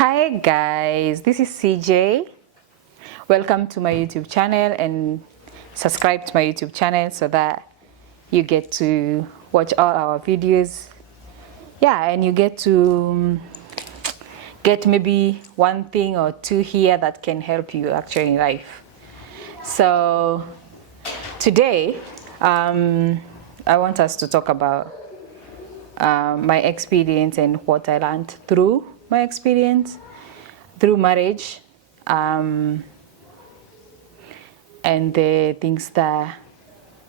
Hi guys, this is CJ. Welcome to my YouTube channel and subscribe to my YouTube channel so that you get to watch all our videos. Yeah, and you get to get maybe one thing or two here that can help you actually in life. So today, I want us to talk about my experience and what I learned through my experience through marriage, and the things that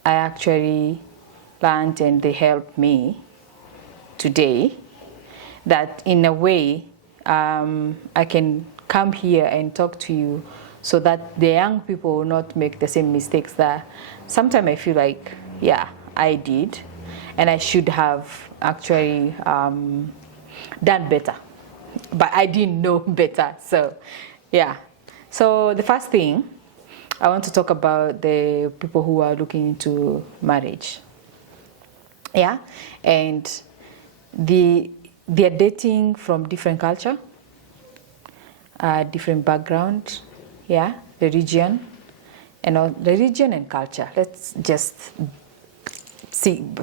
I actually learned and they helped me today, that in a way I can come here and talk to you so that the young people will not make the same mistakes that sometimes I feel like, yeah, I did and I should have actually done better, but I didn't know better. So yeah, so the first thing I want to talk about the people who are looking into marriage. Yeah, and they're dating from different culture, different background, yeah, religion, and all religion and culture. Let's just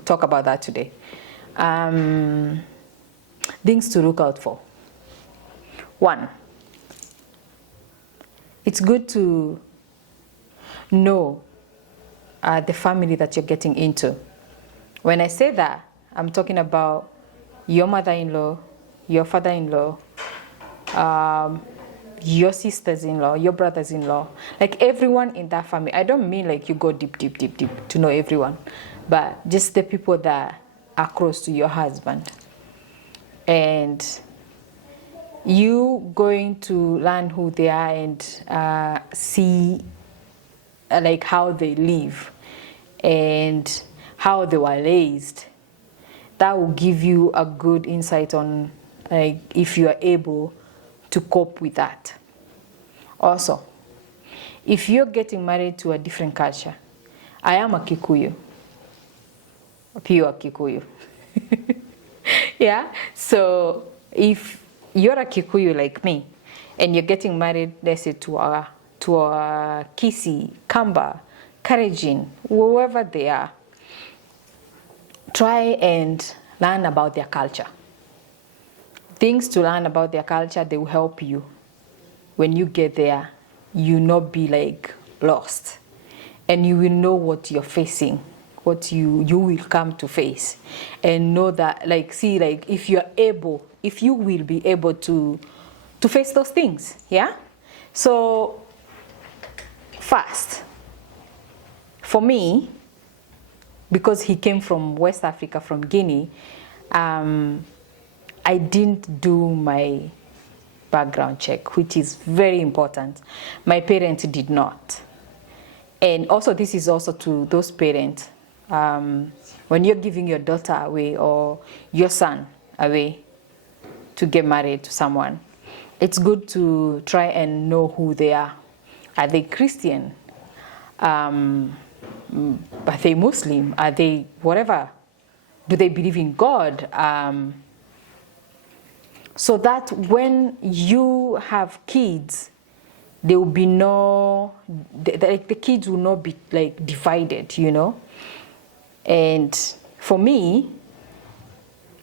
talk about that today. Things to look out for. One, it's good to know the family that you're getting into. When I say that, I'm talking about your mother-in-law, your father-in-law, your sisters-in-law, your brothers-in-law, like everyone in that family. I don't mean like you go deep to know everyone, but just the people that are close to your husband. And you going to learn who they are and see like how they live and how they were raised. That will give you a good insight on like if you are able to cope with that. Also, if you're getting married to a different culture, I am a Kikuyu, pure Kikuyu. Yeah, so if you're a Kikuyu like me and you're getting married, let's say to a Kisi, Kamba, Karenjin, whoever they are, try and learn about their culture. Things to learn about their culture, they will help you. When you get there, you not be like lost. And you will know what you're facing, what you will come to face. And know that, like, see, like, if you will be able to face those things, yeah? So, first, for me, because he came from West Africa, from Guinea, I didn't do my background check, which is very important. My parents did not. And also, this is also to those parents, when you're giving your daughter away or your son away to get married to someone, it's good to try and know who they are. Are they Christian? Are they Muslim? Are they whatever? Do they believe in God? So that when you have kids, there will be no, the kids will not be like divided, you know? And for me,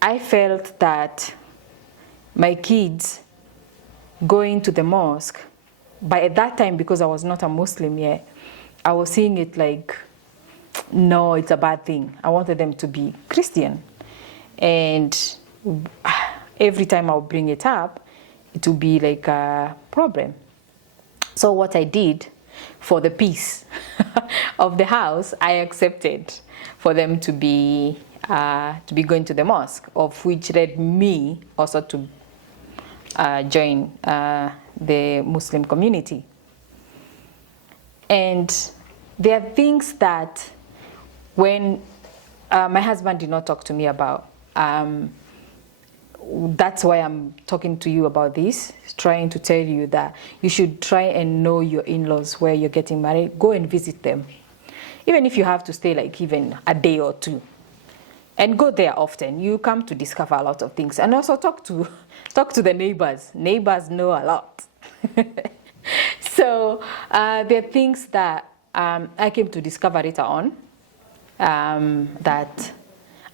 I felt that my kids going to the mosque, by that time, because I was not a Muslim yet, I was seeing it like, no, it's a bad thing. I wanted them to be Christian. And every time I'll bring it up, it will be like a problem. So what I did for the peace of the house, I accepted for them to be going to the mosque, of which led me also to join the Muslim community. And there are things that when my husband did not talk to me about, that's why I'm talking to you about this, trying to tell you that you should try and know your in-laws where you're getting married. Go and visit them. Even if you have to stay like even a day or two. and go there often. You come to discover a lot of things, and also talk to the neighbors. Neighbors know a lot. So there are things that I came to discover later on, that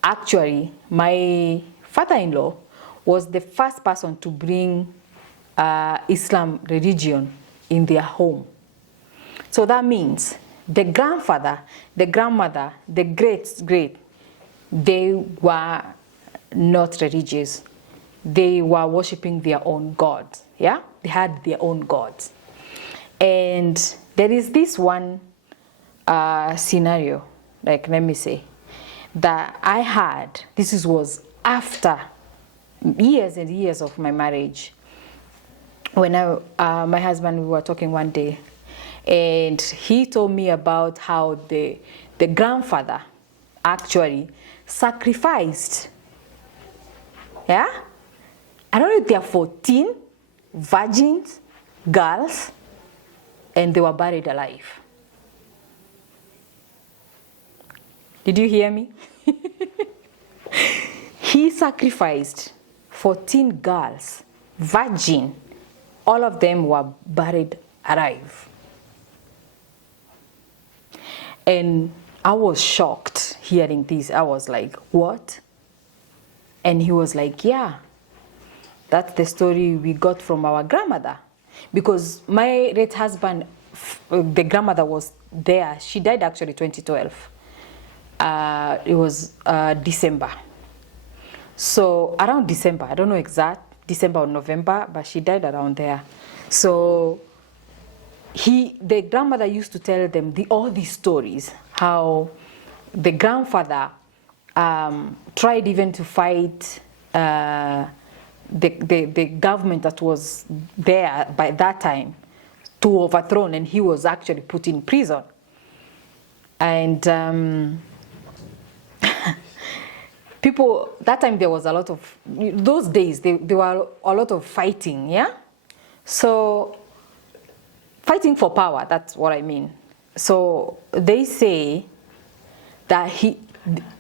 actually my father-in-law was the first person to bring Islam religion in their home. So that means the grandfather, the grandmother, the great, they were not religious. They were worshipping their own gods. Yeah, they had their own gods. And there is this one scenario, like, let me say, that I had. This was after years and years of my marriage. When my husband, we were talking one day, and he told me about how the grandfather actually sacrificed, yeah, I don't know if there are 14 virgins, girls, and they were buried alive. Did you hear me? He sacrificed 14 girls, virgin. All of them were buried alive. And I was shocked hearing this. I was like, what? And he was like, yeah, that's the story we got from our grandmother. Because my late husband, the grandmother was there. She died actually 2012. It was December. So around December, I don't know exact, December or November, but she died around there. So the grandmother used to tell them all these stories, how the grandfather tried even to fight the government that was there by that time to overthrow, and he was actually put in prison. And people, that time there was a lot of, those days, there were a lot of fighting, yeah? So, fighting for power, that's what I mean. So, they say that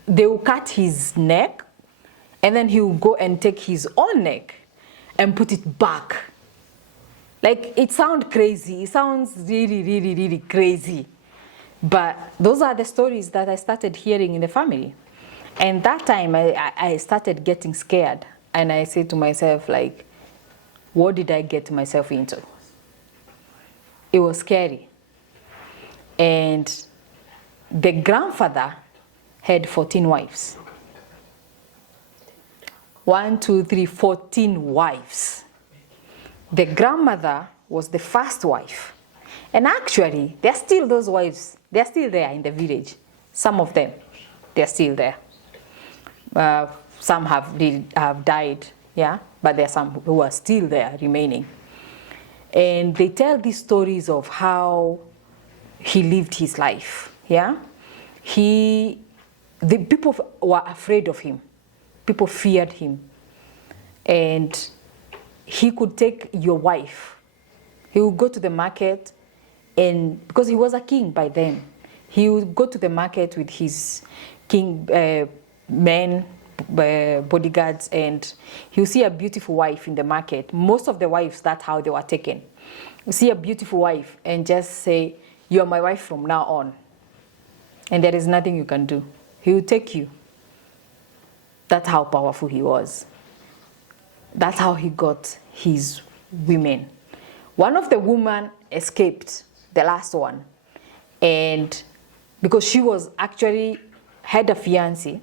they will cut his neck, and then he will go and take his own neck and put it back. Like, it sounds crazy. It sounds really, really, really crazy. But those are the stories that I started hearing in the family. And that time, I started getting scared. And I said to myself, like, what did I get myself into? It was scary. And the grandfather had 14 wives. 1, 2, 3, 14 wives. The grandmother was the first wife. And actually, they're still those wives. They're still there in the village. Some of them, they're still there. Some have died, yeah, but there are some who are still there remaining. And they tell these stories of how he lived his life, yeah. The people were afraid of him. People feared him. And he could take your wife. He would go to the market, and because he was a king by then, he would go to the market with his king men, bodyguards, and he'll see a beautiful wife in the market. Most of the wives, that's how they were taken. You see a beautiful wife and just say, "You're my wife from now on." And there is nothing you can do. He will take you. That's how powerful he was. That's how he got his women. One of the women escaped, the last one. And because she was actually had a fiancé,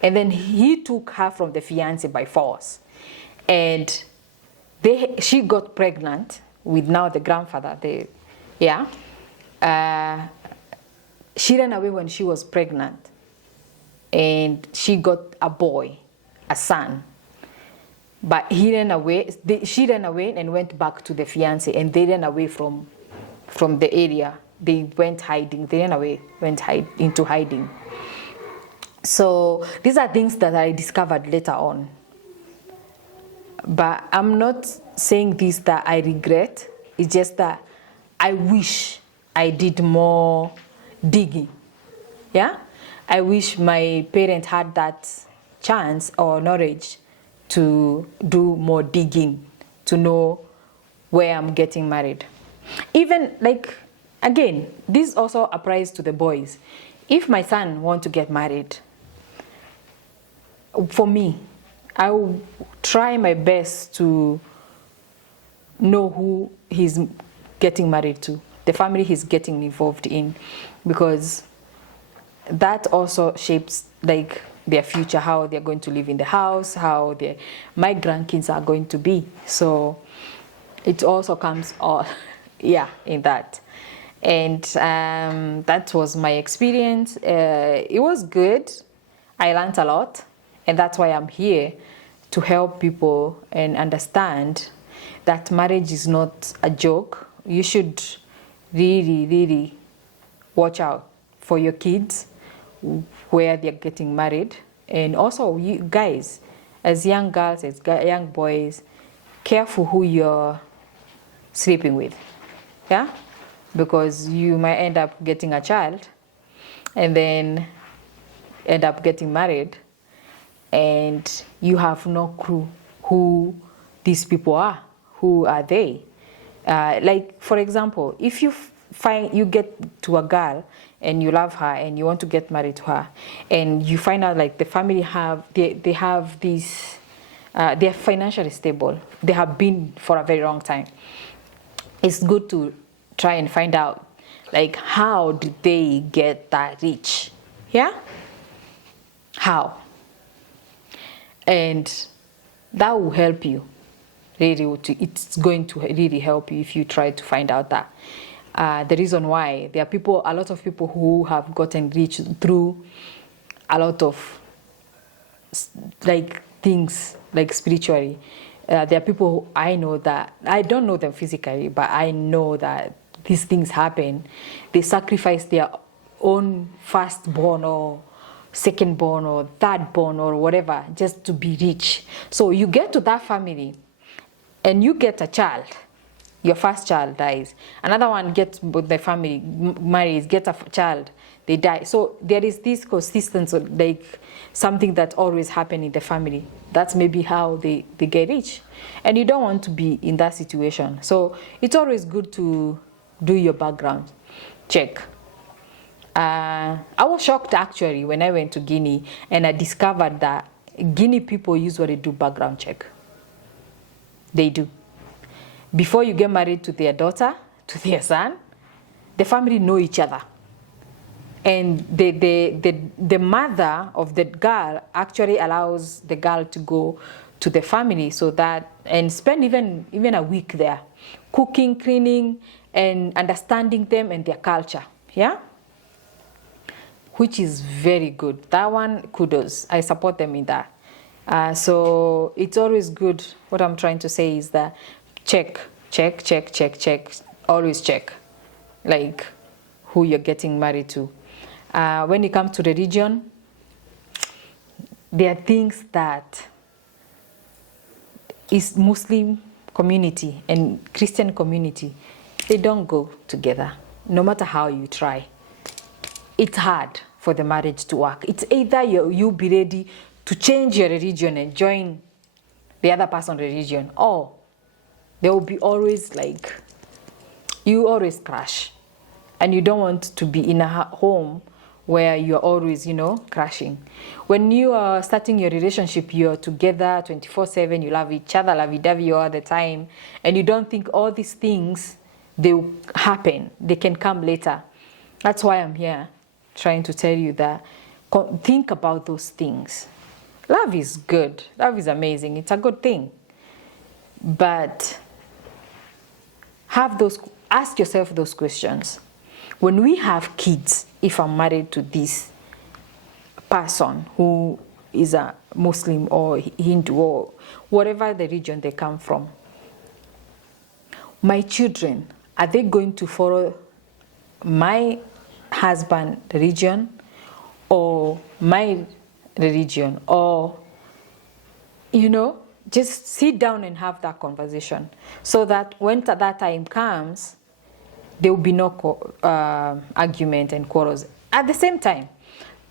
and then he took her from the fiancé by force. And she got pregnant with now the grandfather. She ran away when she was pregnant. And she got a boy, a son. But he ran away. She ran away and went back to the fiancé, and they ran away from the area. They went hiding. They ran away, into hiding. So these are things that I discovered later on. But I'm not saying this that I regret. It's just that I wish I did more digging. Yeah? I wish my parents had that chance or knowledge to do more digging to know where I'm getting married. Even like, again, this also applies to the boys. If my son wants to get married, for me, I will try my best to know who he's getting married to, the family he's getting involved in, because that also shapes like their future, how they're going to live in the house, how my grandkids are going to be. So it also comes all yeah, in that. And that was my experience. It was good. I learned a lot, and that's why I'm here, to help people and understand that marriage is not a joke. You should really, really watch out for your kids where they're getting married. And also, you guys, as young girls, as young boys, careful who you're sleeping with. Yeah? Because you might end up getting a child and then end up getting married, and you have no clue who these people are. Who are they? Like, for example, if you get to a girl and you love her and you want to get married to her, and you find out like the family they have this, they're financially stable, they have been for a very long time. It's good to try and find out like how did they get that rich? Yeah? How? And that will help you. Really, it's going to really help you if you try to find out that. The reason why there are a lot of people who have gotten rich through a lot of like things, like spiritually. There are people I know that, I don't know them physically, but I know that these things happen. They sacrifice their own firstborn or secondborn or thirdborn or whatever just to be rich. So you get to that family and you get a child. Your first child dies. Another one gets with the family, marries, gets a child, they die. So there is this consistency, like something that always happens in the family. That's maybe how they get rich. And you don't want to be in that situation. So it's always good to do your background check. I was shocked actually when I went to Guinea and I discovered that Guinea people usually do background check. They do. Before you get married to their daughter, to their son, the family know each other. And the mother of the girl actually allows the girl to go to the family so that, and spend even a week there, cooking, cleaning, and understanding them and their culture. Yeah? Which is very good. That one, kudos. I support them in that. So it's always good. What I'm trying to say is that check. Always check, like who you're getting married to. When it comes to religion, there are things that is Muslim community and Christian community, they don't go together, no matter how you try. It's hard for the marriage to work. It's either you be ready to change your religion and join the other person's religion, or there will be always like, you always crash. And you don't want to be in a home where you're always, crashing. When you are starting your relationship, you're together 24/7, you love each other, lovey-dovey all the time, and you don't think all these things, they will happen, they can come later. That's why I'm here, trying to tell you that, think about those things. Love is good, love is amazing, it's a good thing. But ask yourself those questions. When we have kids, if I'm married to this person who is a Muslim or Hindu or whatever the region they come from, my children, are they going to follow my husband's religion or my religion? Or, just sit down and have that conversation so that when that time comes, there will be no argument and quarrels. At the same time,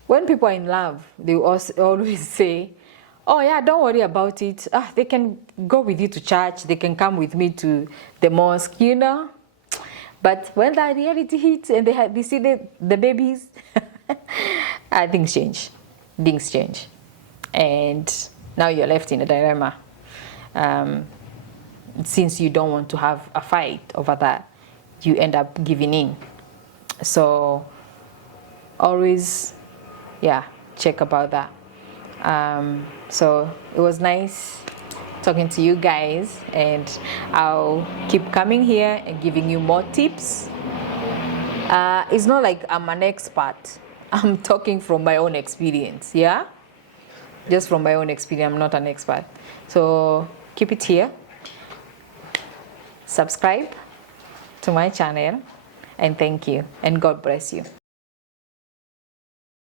when people are in love, they also always say, oh yeah, don't worry about it. They can go with you to church, they can come with me to the mosque, you know. But when that reality hits and they see the babies, things change. Things change. And now you're left in a dilemma. Since you don't want to have a fight over that, you end up giving in. So always, yeah, check about that. So it was nice talking to you guys, and I'll keep coming here and giving you more tips. It's not like I'm an expert. I'm talking from my own experience, yeah? Just from my own experience, I'm not an expert. So keep it here. Subscribe to my channel, and thank you, and God bless you.